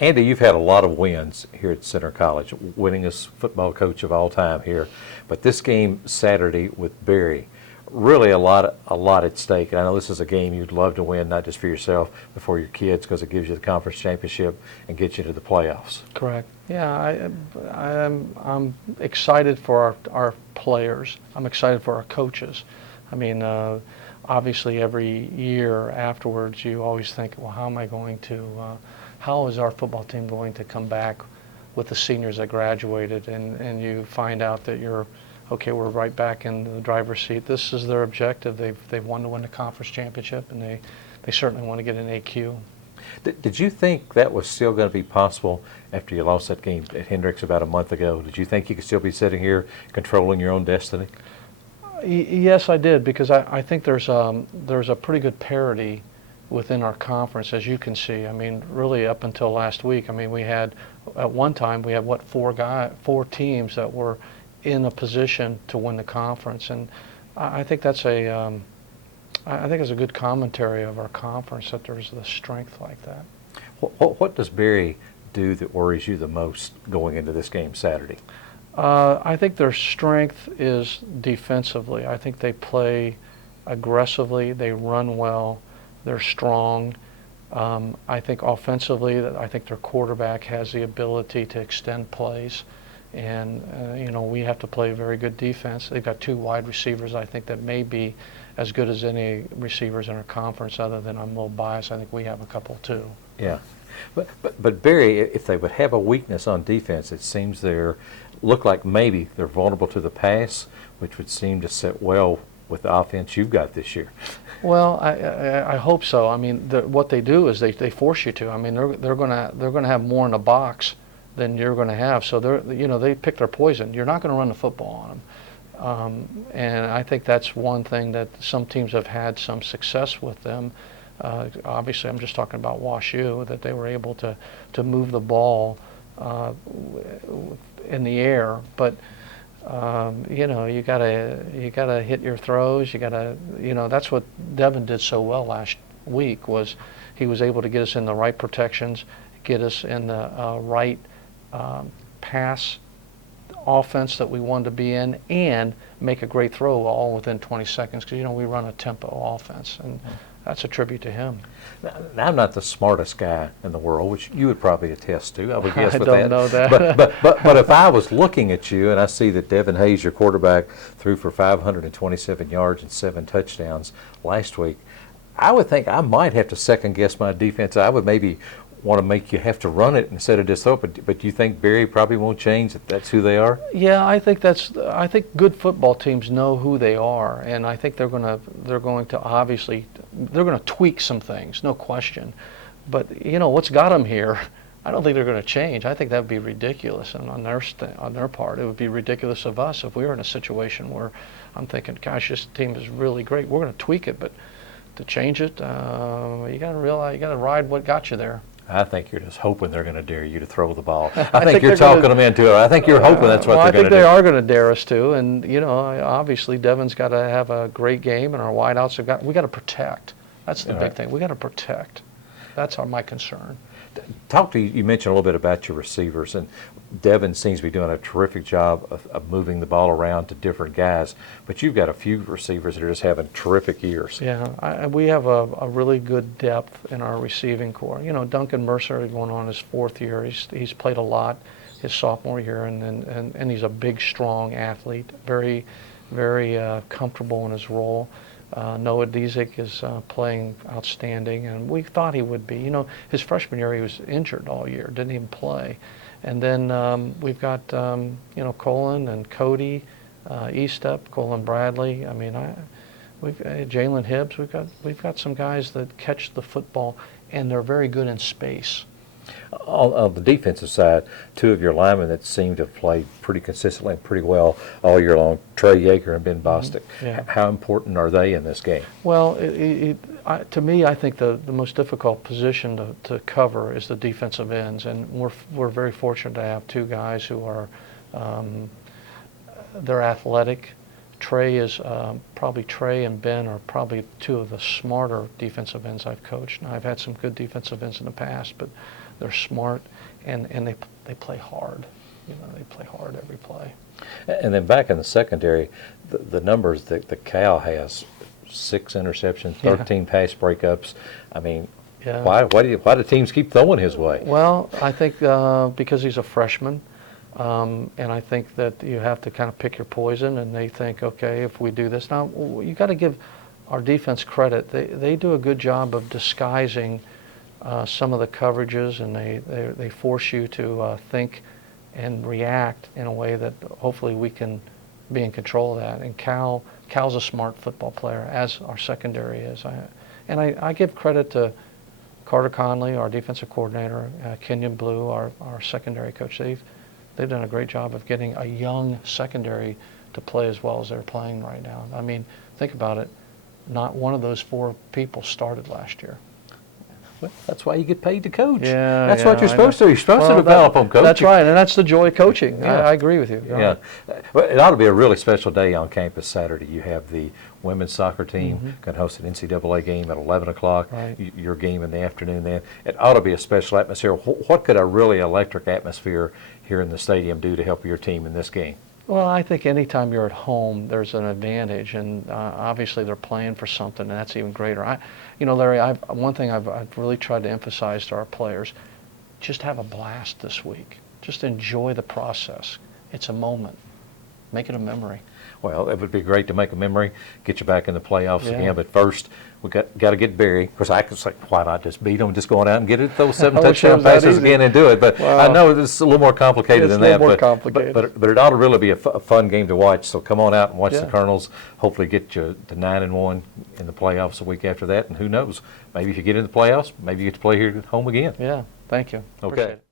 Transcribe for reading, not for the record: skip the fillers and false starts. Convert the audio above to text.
Andy, you've had a lot of wins here at Center College, winningest football coach of all time here. But this game Saturday with Berry, really a lot at stake. And I know this is a game you'd love to win, not just for yourself, but for your kids, because it gives you the conference championship and gets you to the playoffs. Correct. Yeah, I'm excited for our players. I'm excited for our coaches. I mean, obviously every year afterwards, you always think, well, how is our football team going to come back with the seniors that graduated? And you find out that okay, we're right back in the driver's seat. This is their objective. They've won to win the conference championship, and they certainly want to get an AQ. Did you think that was still going to be possible after you lost that game at Hendricks about a month ago? Did you think you could still be sitting here controlling your own destiny? Yes, I did, because I think there's a pretty good parity within our conference, as you can see. I mean, really up until last week, I mean, at one time we had four teams that were in a position to win the conference, and I think that's I think it's a good commentary of our conference that there's the strength like that. What does Berry do that worries you the most going into this game Saturday? I think their strength is defensively. I think they play aggressively, they run well, they're strong. I think offensively, I think their quarterback has the ability to extend plays. And, we have to play very good defense. They've got two wide receivers, I think, that may be as good as any receivers in our conference, other than I'm a little biased. I think we have a couple, too. Yeah. But Berry, if they would have a weakness on defense, it seems look like maybe they're vulnerable to the pass, which would seem to sit well with the offense you've got this year. Well, I hope so. I mean, what they do is they force you to. I mean, they're gonna have more in the box than you're going to have. So they pick their poison. You're not going to run the football on them, and I think that's one thing that some teams have had some success with them. Obviously, I'm just talking about WashU, that they were able to move the ball in the air, but you gotta hit your throws. You gotta, that's what Devin did so well last week, was he was able to get us in the right protections, get us in the right pass offense that we wanted to be in, and make a great throw all within 20 seconds, because we run a tempo offense, and that's a tribute to him. Now, I'm not the smartest guy in the world, which you would probably attest to, I would guess. I with don't know that. But if I was looking at you and I see that Devin Hayes, your quarterback, threw for 527 yards and 7 touchdowns last week, I would think I might have to second guess my defense. I would maybe want to make you have to run it instead of just throw it. But you think Berry probably won't change, if that's who they are? Yeah, I think good football teams know who they are, and I think they're going to obviously tweak some things, no question. But what's got them here, I don't think they're going to change. I think that would be ridiculous, and on their part, it would be ridiculous of us if we were in a situation where I'm thinking, gosh, this team is really great. We're going to tweak it, but to change it, you got to realize, you got to ride what got you there. I think you're just hoping they're going to dare you to throw the ball. I think you're talking them into it. I think you're hoping that's what they're going to do. I think they are going to dare us to, and obviously Devin's got to have a great game, and our wideouts we got to protect. That's the big thing. We got to protect. That's my concern. You mentioned a little bit about your receivers, and Devin seems to be doing a terrific job of moving the ball around to different guys, but you've got a few receivers that are just having terrific years. Yeah, we have a really good depth in our receiving core. Duncan Mercer is going on his 4th year. He's played a lot his sophomore year, and he's a big, strong athlete, very, very comfortable in his role. Noah Dzik is playing outstanding, and we thought he would be. His freshman year he was injured all year, didn't even play. And then we've got Colin and Cody Eastep, Colin Bradley. I mean, we've Jalen Hibbs. We've got some guys that catch the football, and they're very good in space. On the defensive side, 2 of your linemen that seem to have played pretty consistently and pretty well all year long, Trey Yeager and Ben Bostic. Yeah. How important are they in this game? Well, to me, I think the most difficult position to cover is the defensive ends, and we're very fortunate to have 2 guys who are they're athletic, Trey is probably Trey and Ben are probably two of the smarter defensive ends I've coached. Now I've had some good defensive ends in the past, but they're smart and they play hard. You know, they play hard every play. And then back in the secondary, the numbers that Cal has, 6 interceptions, 13 pass breakups. I mean, Yeah. why do teams keep throwing his way? Well, I think because he's a freshman, and I think that you have to kind of pick your poison, and they think, okay, if we do this. Now, you got to give our defense credit. They do a good job of disguising some of the coverages, and they force you to think and react in a way that hopefully we can be in control of that. And Cal's a smart football player, as our secondary is. I give credit to Carter Conley, our defensive coordinator, Kenyon Blue, our secondary coach. They've done a great job of getting a young secondary to play as well as they're playing right now. I mean, think about it. Not one of those 4 people started last year. Well, that's why you get paid to coach. Yeah, that's what you're supposed to do. You're supposed to Well, develop them, coach. That's right, and that's the joy of coaching. Yeah. I agree with you. You're Yeah. right. Well, it ought to be a really special day on campus Saturday. You have the women's soccer team going to host an NCAA game at 11 o'clock, Right. Your game in the afternoon then. It ought to be a special atmosphere. What could a really electric atmosphere here in the stadium do to help your team in this game? Well, I think anytime you're at home, there's an advantage, and obviously they're playing for something, and that's even greater. Larry, one thing I've really tried to emphasize to our players, just have a blast this week. Just enjoy the process. It's a moment. Make it a memory. Well, it would be great to make a memory, get you back in the playoffs Yeah. again. But first, we got to get Barry. Of course, I could say, why not just beat them? Just going out and get it, those 7 I wish it touchdown was that passes easy. again and do it. But Wow. I know it's a little more complicated It's than a little that. more but, complicated. But it ought to really be a fun game to watch. So come on out and watch Yeah. the Colonels. Hopefully get you to 9-1 in the playoffs a week after that. And who knows? Maybe if you get in the playoffs, maybe you get to play here at home again. Yeah, thank you. Okay. Appreciate it.